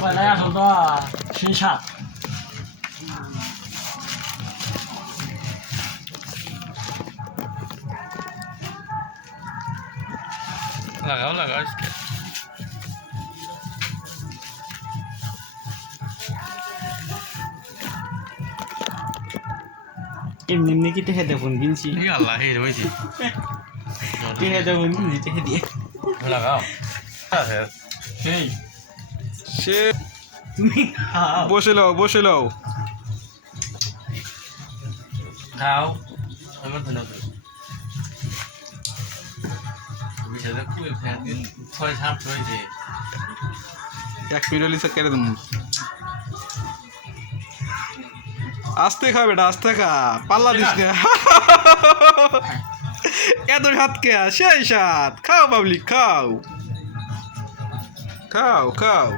快来下手的身上。লাগাও লাগাও আজকে এমনি এমনি কি টেহে দেখুন কিনছি আল্লাহ হে রয়েছে টেহে দেখুন কিনছি টেহে দিয়ে লাগাও এই সে তুমি খাও বসে লও খাও আমার ধন্যবাদ বিষয়টা খুবই ফ্যান 6-7 হয়েছে 1 মিনিট লিসা কেড়ে দেবো আস্তে খা বেটা আস্তে খা পাল্লা দিস না এত সাত কে সেই সাত খাও পাবলিক খাও খাও খাও